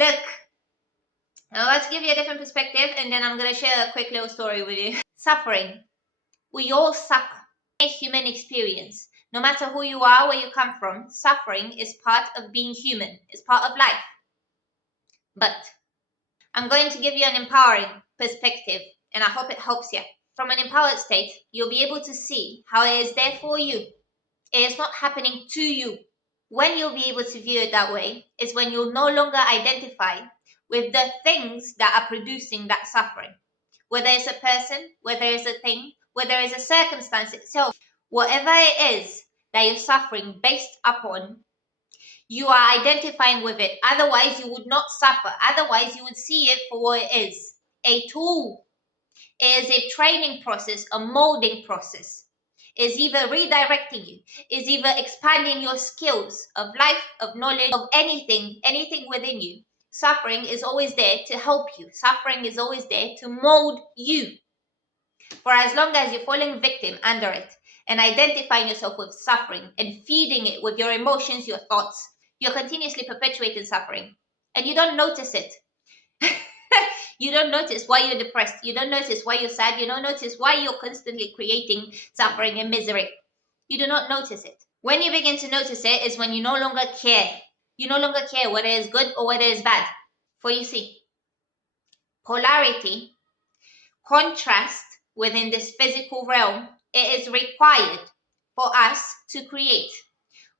Look, now let's give you a different perspective, and then I'm going to share a quick little story with you. Suffering. We all suffer. A human experience. No matter who you are, where you come from, suffering is part of being human. It's part of life. But I'm going to give you an empowering perspective, and I hope it helps you. From an empowered state, you'll be able to see how it is there for you. It is not happening to you. When you'll be able to view it that way is when you'll no longer identify with the things that are producing that suffering. Whether it's a person, whether it's a thing, whether it's a circumstance itself, whatever it is that you're suffering based upon, you are identifying with it. Otherwise, you would not suffer. Otherwise, you would see it for what it is, a tool. It is a training process, a molding process. Is either redirecting you, is either expanding your skills of life, of knowledge, of anything within you. Suffering is always there to help you. Suffering is always there to mold you. For as long as you're falling victim under it and identifying yourself with suffering and feeding it with your emotions, your thoughts, you're continuously perpetuating suffering. And you don't notice it. You don't notice why you're depressed. You don't notice why you're sad. You don't notice why you're constantly creating suffering and misery. You do not notice it. When you begin to notice it is when you no longer care. You no longer care whether it's good or whether it's bad. For you see, polarity, contrast within this physical realm, it is required for us to create.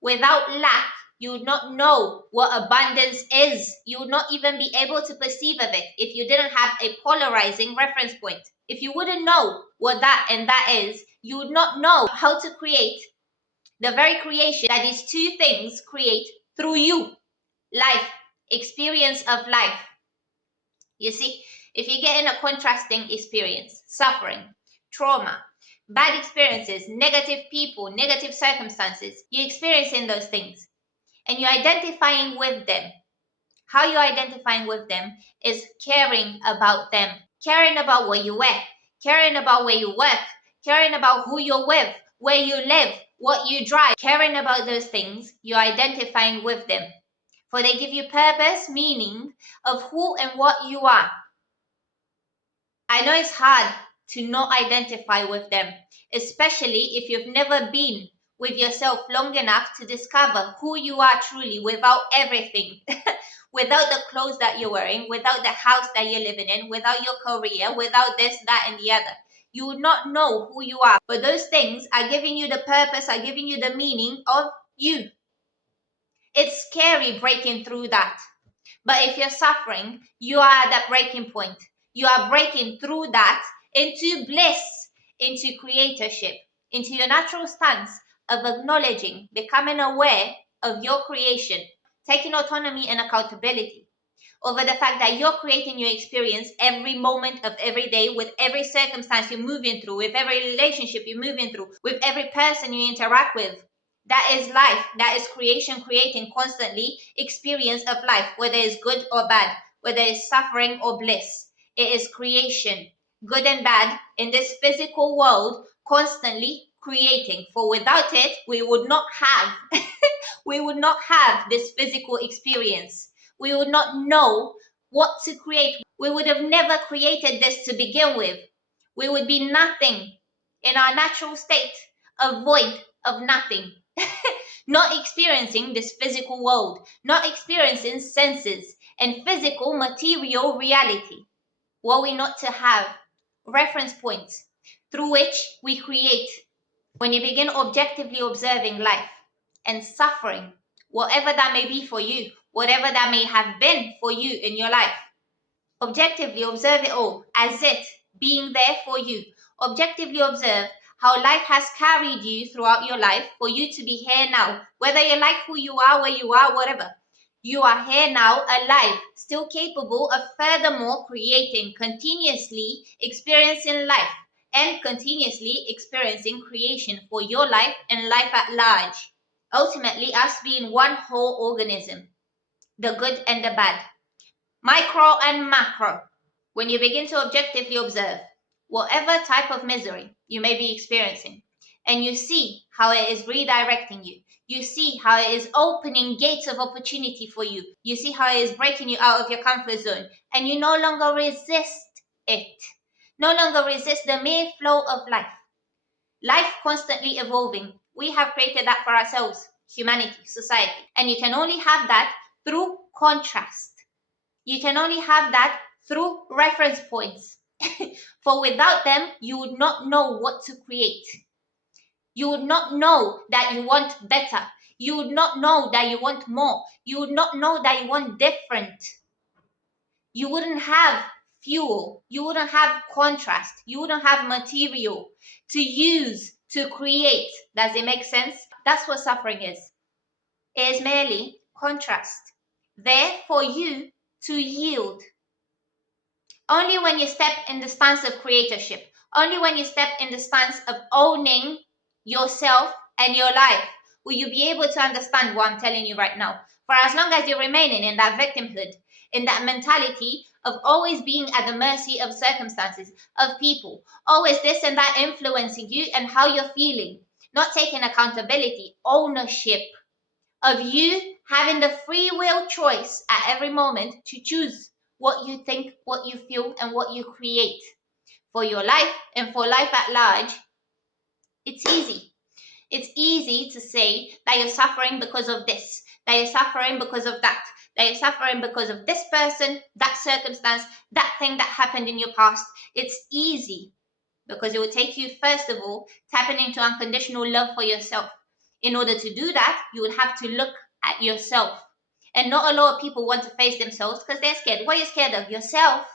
Without lack, you would not know what abundance is. You would not even be able to perceive of it if you didn't have a polarizing reference point. If you wouldn't know what that and that is, you would not know how to create the very creation that these two things create through you. Life, experience of life. You see, if you get in a contrasting experience, suffering, trauma, bad experiences, negative people, negative circumstances, you're experiencing those things and you're identifying with them. How you're identifying with them is caring about them, caring about where you wear, caring about where you work, caring about who you're with, where you live, what you drive, caring about those things, you're identifying with them. For they give you purpose, meaning of who and what you are. I know it's hard to not identify with them, especially if you've never been with yourself long enough to discover who you are truly without everything, without the clothes that you're wearing, without the house that you're living in, without your career, without this, that, and the other. You would not know who you are. But those things are giving you the purpose, are giving you the meaning of you. It's scary breaking through that. But if you're suffering, you are at that breaking point. You are breaking through that into bliss, into creatorship, into your natural stance of acknowledging, becoming aware of your creation, taking autonomy and accountability over the fact that you're creating your experience every moment of every day, with every circumstance you're moving through, with every relationship you're moving through, with every person you interact with. That is life. That is creation, creating constantly experience of life, whether it's good or bad, whether it's suffering or bliss. It is creation, good and bad, in this physical world, constantly creating. For without it, we would not have we would not have this physical experience. We would not know what to create. We would have never created this to begin with. We would be nothing in our natural state, a void of nothing. Not experiencing this physical world, not experiencing senses and physical material reality. Were we not to have reference points through which we create? When you begin objectively observing life and suffering, whatever that may be for you, whatever that may have been for you in your life, objectively observe it all as it being there for you. Objectively observe how life has carried you throughout your life for you to be here now. Whether you like who you are, where you are, whatever. You are here now, alive, still capable of furthermore creating, continuously experiencing life, and continuously experiencing creation for your life and life at large. Ultimately, us being one whole organism, the good and the bad, micro and macro. When you begin to objectively observe whatever type of misery you may be experiencing, and you see how it is redirecting you, You see how it is opening gates of opportunity for you. You see how it is breaking you out of your comfort zone. And you no longer resist it. No longer resist the mere flow of life. Life constantly evolving. We have created that for ourselves, humanity, society. And you can only have that through contrast. You can only have that through reference points. For without them, you would not know what to create. You would not know that you want better. You would not know that you want more. You would not know that you want different. You wouldn't have fuel. You wouldn't have contrast. You wouldn't have material to use to create. Does it make sense? That's what suffering is. It is merely contrast. There for you to yield. Only when you step in the stance of creatorship, only when you step in the stance of owning yourself and your life, will you be able to understand what I'm telling you right now. For as long as you're remaining in that victimhood, in that mentality of always being at the mercy of circumstances, of people, always this and that influencing you and how you're feeling, not taking accountability, ownership of you having the free will choice at every moment to choose what you think, what you feel, and what you create for your life and for life at large. It's easy. It's easy to say that you're suffering because of this, that you're suffering because of that you're suffering because of this person, that circumstance, that thing that happened in your past. It's easy because it will take you, first of all, tapping into unconditional love for yourself. In order to do that, you would have to look at yourself. And not a lot of people want to face themselves because they're scared. What are you scared of? Yourself.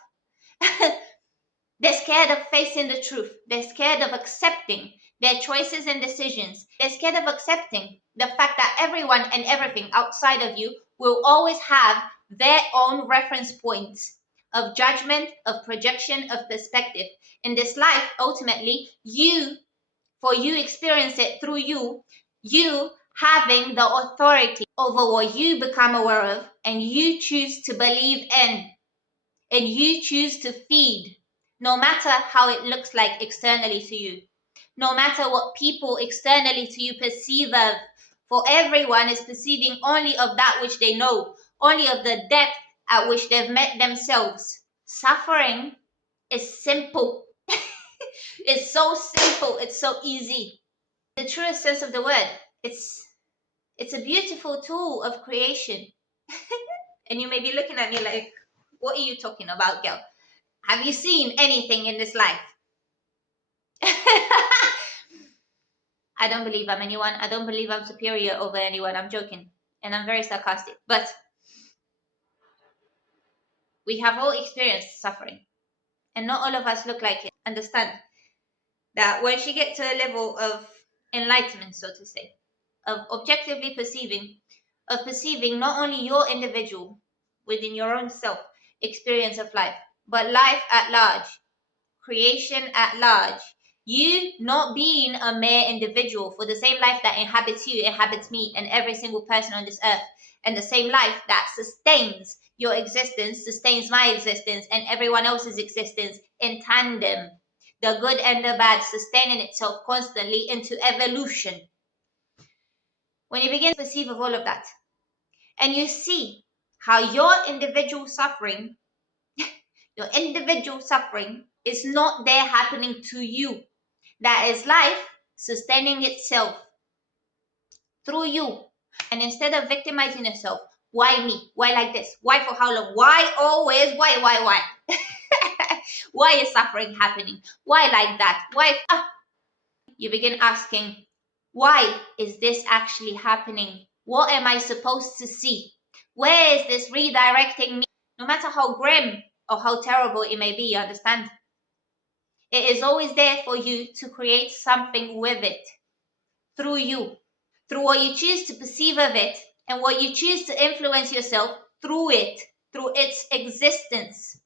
They're scared of facing the truth. They're scared of accepting their choices and decisions. They're scared of accepting the fact that everyone and everything outside of you will always have their own reference points of judgment, of projection, of perspective. In this life, ultimately, for you experience it through you having the authority over what you become aware of and you choose to believe in and you choose to feed, no matter how it looks like externally to you, no matter what people externally to you perceive of. For everyone is perceiving only of that which they know, only of the depth at which they've met themselves. Suffering is simple. It's so simple. It's so easy. The truest sense of the word. It's a beautiful tool of creation. And you may be looking at me like, what are you talking about, girl? Have you seen anything in this life? I don't believe I'm anyone. I don't believe I'm superior over anyone. I'm joking. And I'm very sarcastic. But we have all experienced suffering. And not all of us look like it. Understand that once you get to a level of enlightenment, so to say, of objectively perceiving not only your individual within your own self experience of life, but life at large, creation at large. You not being a mere individual, for the same life that inhabits you inhabits me and every single person on this earth, and the same life that sustains your existence sustains my existence and everyone else's existence in tandem. The good and the bad sustaining itself constantly into evolution. When you begin to perceive of all of that, and you see how your individual suffering is not there happening to you. That is life sustaining itself through you. And instead of victimizing yourself, why me? Why like this? Why for how long? Why always? Why? Why is suffering happening? Why like that? Why? You begin asking, why is this actually happening? What am I supposed to see? Where is this redirecting me? No matter how grim or how terrible it may be, you understand? It is always there for you to create something with it, through you, through what you choose to perceive of it, and what you choose to influence yourself through it, through its existence.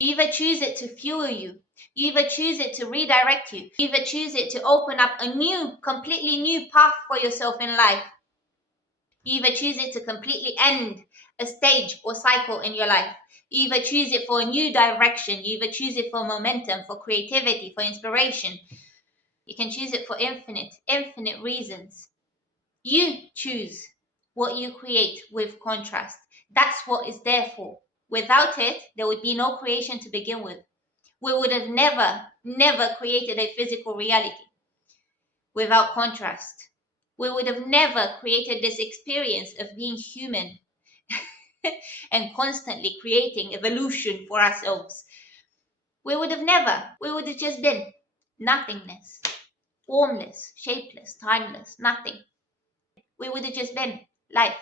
You either choose it to fuel you, you either choose it to redirect you, you either choose it to open up a new, completely new path for yourself in life. You either choose it to completely end a stage or cycle in your life. You either choose it for a new direction. You either choose it for momentum, for creativity, for inspiration. You can choose it for infinite reasons. You choose what you create with contrast. That's what it's there for. Without it, there would be no creation to begin with. We would have never created a physical reality without contrast. We would have never created this experience of being human and constantly creating evolution for ourselves. We would have just been nothingness, formless, shapeless, timeless, nothing. We would have just been life,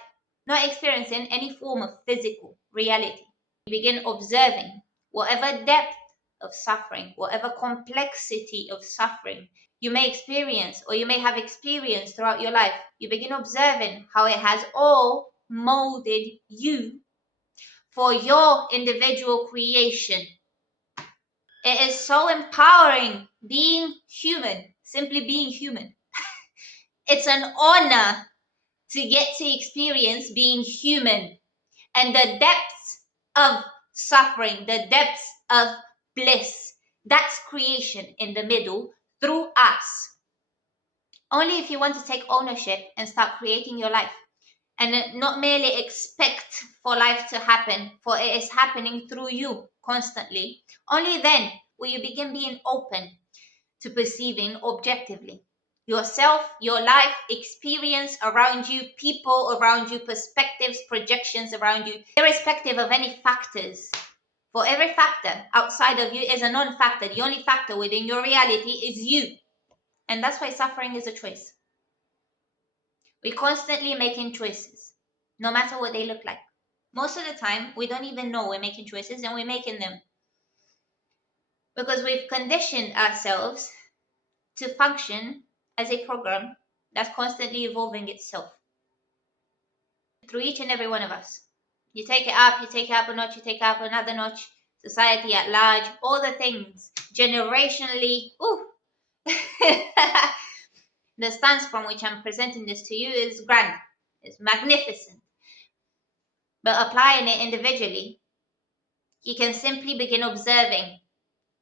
not experiencing any form of physical reality. You begin observing whatever depth of suffering, whatever complexity of suffering you may experience or you may have experienced throughout your life. You begin observing how it has all molded you for your individual creation. It is so empowering being human, simply being human. It's an honor to get to experience being human and the depths of suffering, the depths of bliss. That's creation in the middle through us. Only if you want to take ownership and start creating your life and not merely expect for life to happen, for it is happening through you constantly. Only then will you begin being open to perceiving objectively yourself, your life, experience around you, people around you, perspectives, projections around you, irrespective of any factors. For every factor outside of you is a non-factor. The only factor within your reality is you. And that's why suffering is a choice. We're constantly making choices, no matter what they look like. Most of the time, we don't even know we're making choices and we're making them. Because we've conditioned ourselves to function as a program that's constantly evolving itself through each and every one of us. You take it up a notch, you take it up another notch, society at large, all the things, generationally. Ooh. The stance from which I'm presenting this to you is grand, it's magnificent. But applying it individually, you can simply begin observing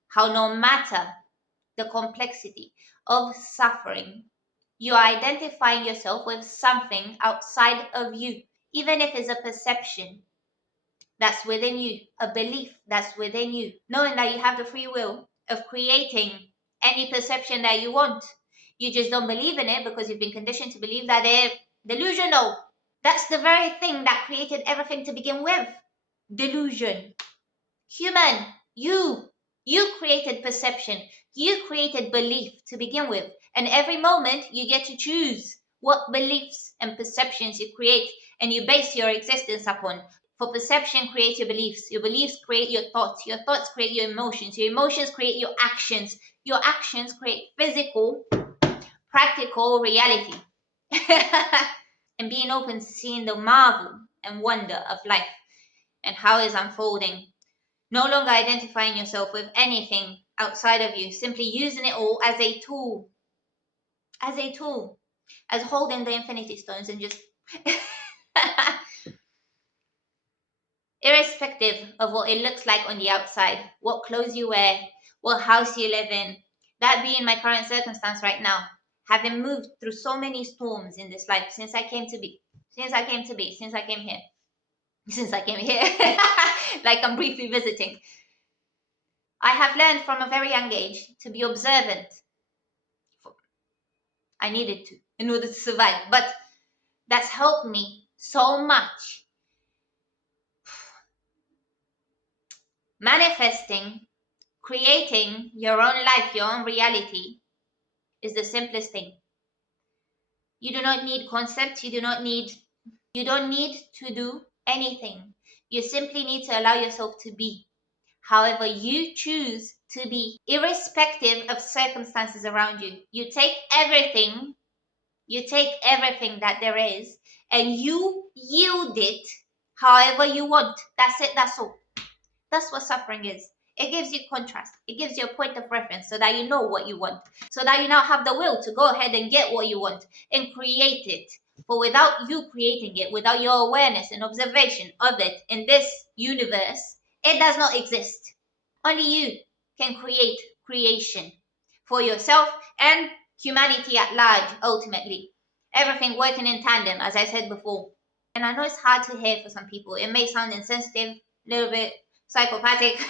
how no matter the complexity of suffering, you are identifying yourself with something outside of you, even if it's a perception that's within you, a belief that's within you, knowing that you have the free will of creating any perception that you want. You just don't believe in it because you've been conditioned to believe that they're delusional. That's the very thing that created everything to begin with. Delusion. Human, you created perception. You created belief to begin with. And every moment you get to choose what beliefs and perceptions you create and you base your existence upon. For perception creates your beliefs create your thoughts create your emotions create your actions create physical, practical reality. And being open to seeing the marvel and wonder of life and how it's unfolding. No longer identifying yourself with anything outside of you, simply using it all as a tool, as holding the infinity stones and just irrespective of what it looks like on the outside, what clothes you wear, what house you live in, that being my current circumstance right now, having moved through so many storms in this life since I came here, like I'm briefly visiting. I have learned from a very young age to be observant. I needed to in order to survive, but that's helped me so much. Manifesting, creating your own life, your own reality is the simplest thing. You do not need concepts, you don't need to do anything. You simply need to allow yourself to be however you choose to be, irrespective of circumstances around you. You take everything that there is and you yield it however you want. That's it, that's all. That's what suffering is. It gives you contrast. It gives you a point of reference so that you know what you want. So that you now have the will to go ahead and get what you want and create it. But without you creating it, without your awareness and observation of it in this universe, it does not exist. Only you can create creation for yourself and humanity at large, ultimately. everything working in tandem, as I said before. And I know it's hard to hear for some people. It may sound insensitive, a little bit psychopathic,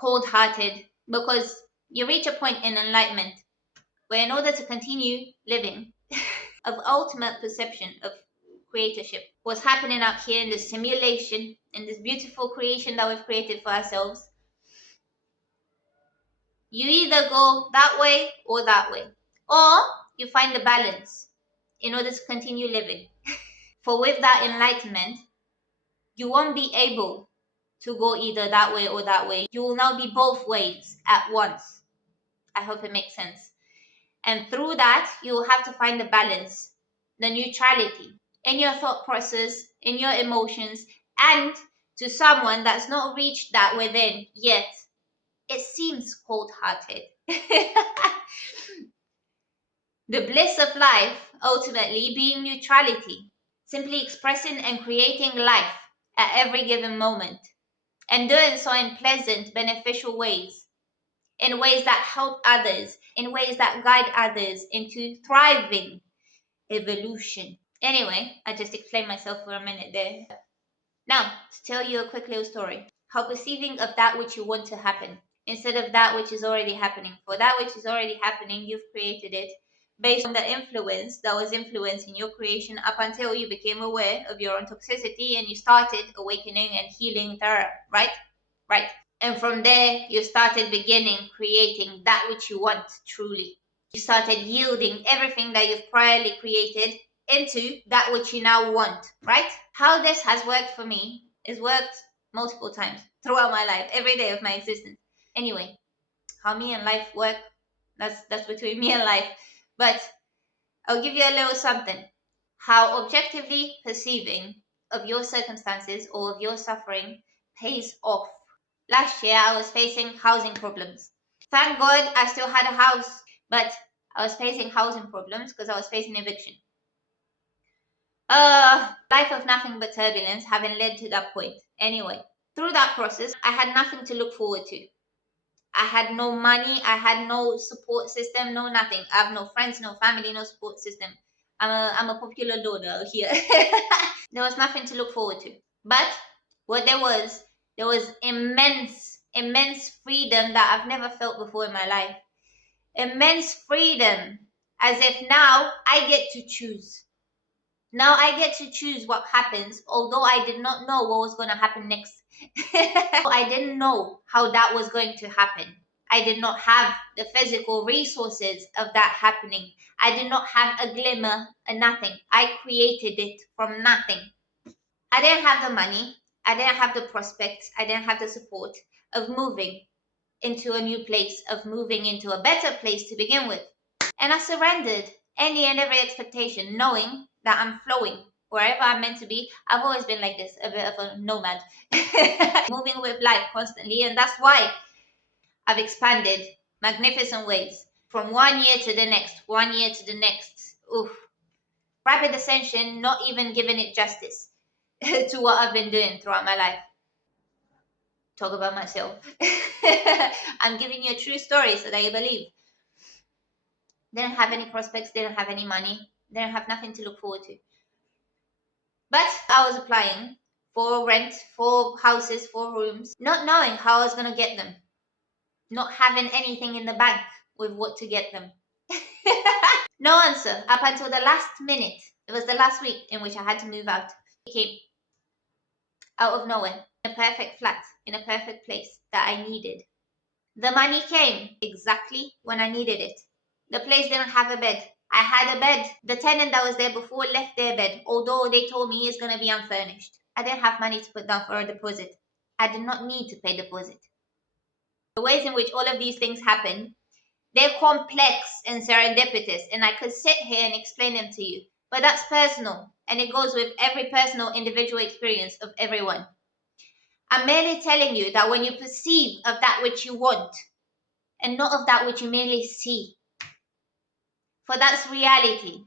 cold-hearted, because you reach a point in enlightenment where in order to continue living of ultimate perception of creatorship, what's happening out here in this simulation, in this beautiful creation that we've created for ourselves, you either go that way or that way, or you find the balance in order to continue living. For with that enlightenment, you won't be able to go either that way or that way. You will now be both ways at once. I hope it makes sense. And through that, you will have to find the balance, the neutrality in your thought process, in your emotions, and to someone that's not reached that within yet, it seems cold-hearted. The bliss of life, ultimately, being neutrality, simply expressing and creating life at every given moment, and doing so in pleasant, beneficial ways, in ways that help others, in ways that guide others into thriving evolution. Anyway, I just explained myself for a minute there. Now, to tell you a quick little story. How perceiving of that which you want to happen instead of that which is already happening. For that which is already happening, you've created it based on the influence that was influencing your creation up until you became aware of your own toxicity and you started awakening and healing there, right? Right. And from there, you started beginning creating that which you want truly. You started yielding everything that you've priorly created into that which you now want, right? How this has worked for me is worked multiple times throughout my life, every day of my existence. Anyway, how me and life work, that's between me and life. But I'll give you a little something. How objectively perceiving of your circumstances or of your suffering pays off. Last year, I was facing housing problems. Thank God I still had a house, but I was facing housing problems because I was facing eviction. Life of nothing but turbulence having led to that point. Anyway, through that process, I had nothing to look forward to. I had no money, I had no support system, no nothing. I have no friends, no family, no support system. I'm a popular donor here. There was nothing to look forward to. But what there was immense freedom that I've never felt before in my life. Immense freedom, as if now I get to choose. Now I get to choose what happens, although I did not know what was going to happen next. I didn't know how that was going to happen. I did not have the physical resources of that happening. I did not have a glimmer, a nothing. I created it from nothing. I didn't have the money. I didn't have the prospects. I didn't have the support of moving into a new place, of moving into a better place to begin with. And I surrendered any and every expectation, knowing that I'm flowing wherever I'm meant to be. I've always been like this, a bit of a nomad, moving with life constantly. And that's why I've expanded magnificent ways from 1 year to the next, 1 year to the next. Oof. Rapid ascension, not even giving it justice to what I've been doing throughout my life. Talk about myself. I'm giving you a true story so that you believe. Didn't have any prospects, didn't have any money, didn't have nothing to look forward to. But I was applying for rent, for houses, for rooms, not knowing how I was going to get them, not having anything in the bank with what to get them. No answer up until the last minute. It was the last week in which I had to move out. It came out of nowhere, in a perfect flat, in a perfect place that I needed. The money came exactly when I needed it. The place didn't have a bed. I had a bed. The tenant that was there before left their bed, although they told me it's going to be unfurnished. I didn't have money to put down for a deposit. I did not need to pay deposit. The ways in which all of these things happen, they're complex and serendipitous, and I could sit here and explain them to you. But that's personal, and it goes with every personal individual experience of everyone. I'm merely telling you that when you perceive of that which you want, and not of that which you merely see, for that's reality.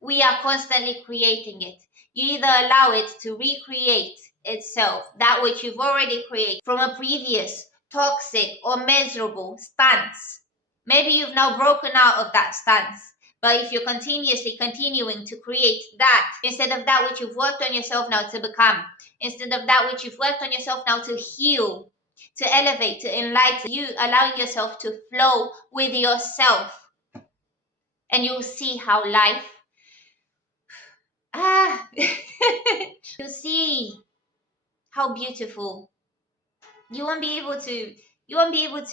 We are constantly creating it. You either allow it to recreate itself, that which you've already created from a previous toxic or miserable stance. Maybe you've now broken out of that stance, But if you're continuously continuing to create that, instead of that which you've worked on yourself now to become, instead of that which you've worked on yourself now to heal, to elevate, to enlighten, you allowing yourself to flow with yourself, and you'll see how life, you'll see how beautiful. You won't be able to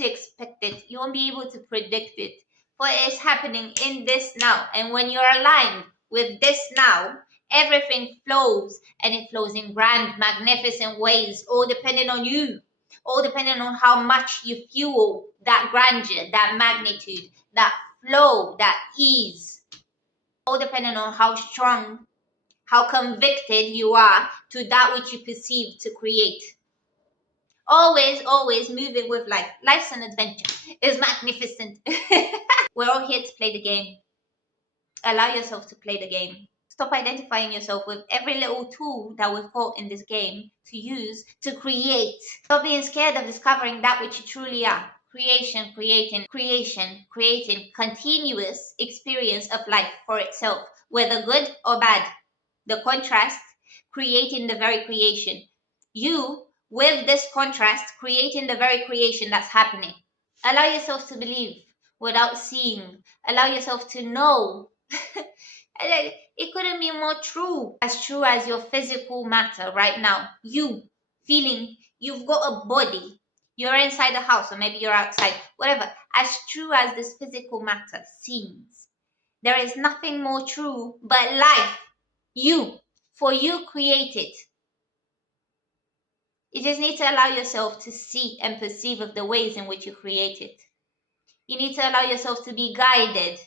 expect it. You won't be able to predict it. For it is happening in this now. And when you're aligned with this now, everything flows, and it flows in grand, magnificent ways, all depending on you, all depending on how much you fuel that grandeur, that magnitude, that flow, that ease, all depending on how strong, how convicted you are to that which you perceive to create. Always moving with life. Life's an adventure. It's magnificent. We're all here to play the game. Allow yourself to play the game. Stop identifying yourself with every little tool that we've got in this game to use to create. Stop being scared of discovering that which you truly are. Creating continuous experience of life for itself, whether good or bad. The contrast, creating the very creation. You, with this contrast, creating the very creation that's happening. Allow yourself to believe without seeing. Allow yourself to know. It couldn't be more true as your physical matter right now. You feeling you've got a body. You're inside the house, or maybe you're outside, whatever. As true as this physical matter seems, there is nothing more true but life. You, for you created. You just need to allow yourself to see and perceive of the ways in which you create it. You need to allow yourself to be guided.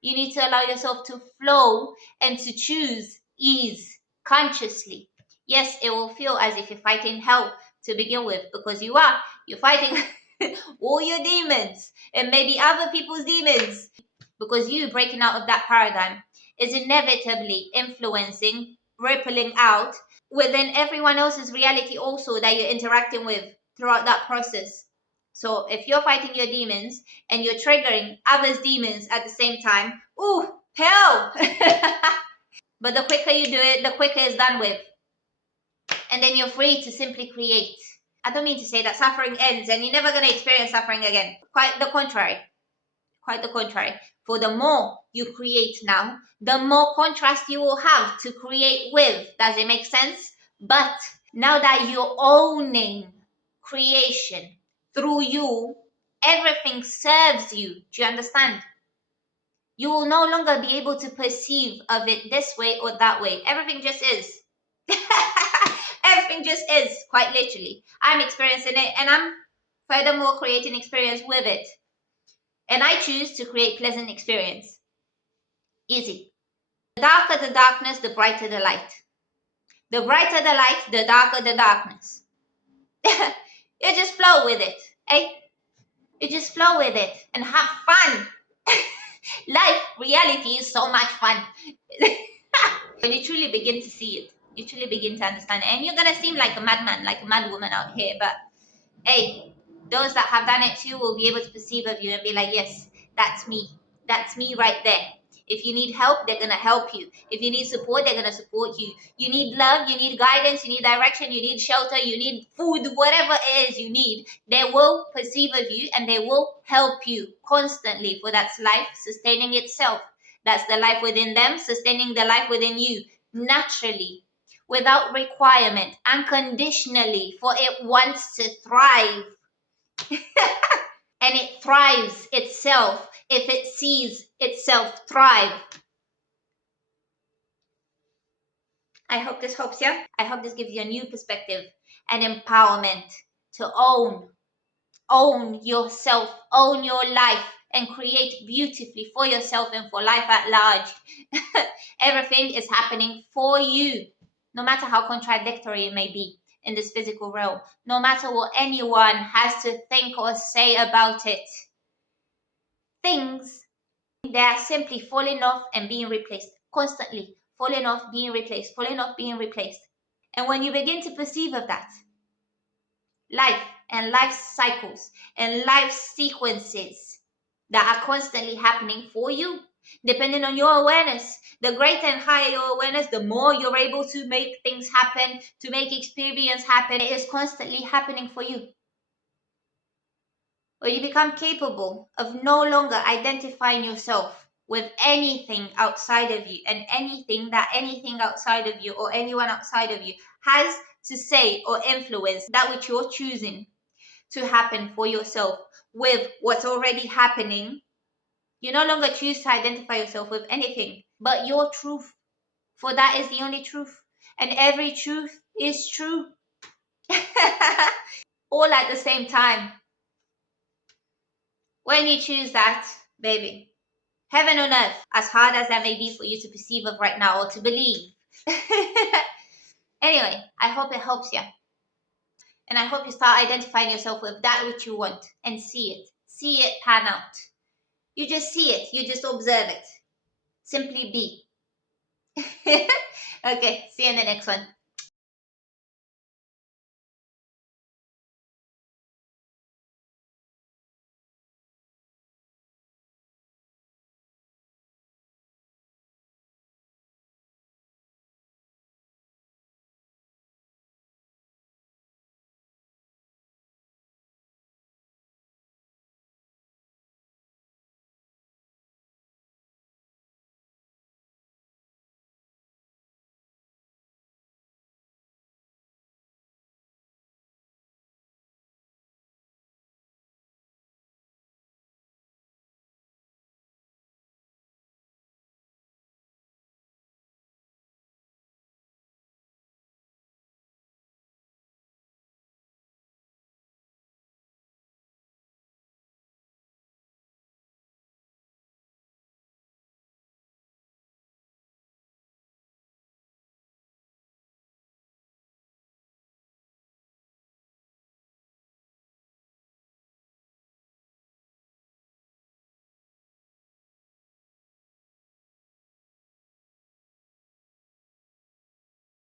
You need to allow yourself to flow and to choose ease consciously. Yes, it will feel as if you're fighting hell to begin with, because you are. You're fighting all your demons and maybe other people's demons, because you breaking out of that paradigm is inevitably influencing, rippling out within everyone else's reality also that you're interacting with throughout that process. So if you're fighting your demons and you're triggering others' demons at the same time, ooh, hell! But the quicker you do it, the quicker it's done with. And then you're free to simply create. I don't mean to say that suffering ends and you're never going to experience suffering again. Quite the contrary. Quite the contrary. For the more you create now, the more contrast you will have to create with. Does it make sense? But now that you're owning creation through you, everything serves you. Do you understand? You will no longer be able to perceive of it this way or that way. Everything just is. Everything just is, quite literally. I'm experiencing it, and I'm furthermore creating experience with it. And I choose to create pleasant experience. Easy. The darker the darkness, the brighter the light. The brighter the light, the darker the darkness. You just flow with it, eh? You just flow with it and have fun. Life, reality is so much fun. When you truly begin to see it, you truly begin to understand it. And you're going to seem like a madman, like a madwoman out here. But, hey, those that have done it too will be able to perceive of you and be like, yes, that's me. That's me right there. If you need help, they're going to help you. If you need support, they're going to support you. You need love, you need guidance, you need direction, you need shelter, you need food, whatever it is you need, they will perceive of you and they will help you constantly, for that's life sustaining itself. That's the life within them, sustaining the life within you, naturally, without requirement, unconditionally, for it wants to thrive. And it thrives itself if it sees itself thrive. I hope this helps you. I hope this gives you a new perspective and empowerment to own yourself, own your life, and create beautifully for yourself and for life at large. Everything is happening for you, no matter how contradictory it may be in this physical realm, no matter what anyone has to think or say about it. Things, they are simply falling off and being replaced, constantly falling off, being replaced, falling off, being replaced. And when you begin to perceive of that, life and life cycles and life sequences that are constantly happening for you, Depending on your awareness, the greater and higher your awareness, the more you're able to make things happen, to make experience happen. It is constantly happening for you. When you become capable of no longer identifying yourself with anything outside of you, and anything outside of you or anyone outside of you has to say or influence that which you're choosing to happen for yourself with what's already happening. You no longer choose to identify yourself with anything but your truth, for that is the only truth, and every truth is true. All at the same time. When you choose that, baby, heaven on earth, as hard as that may be for you to perceive of right now or to believe. Anyway, I hope it helps you. And I hope you start identifying yourself with that which you want and see it. See it pan out. You just see it. You just observe it. Simply be. Okay, see you in the next one.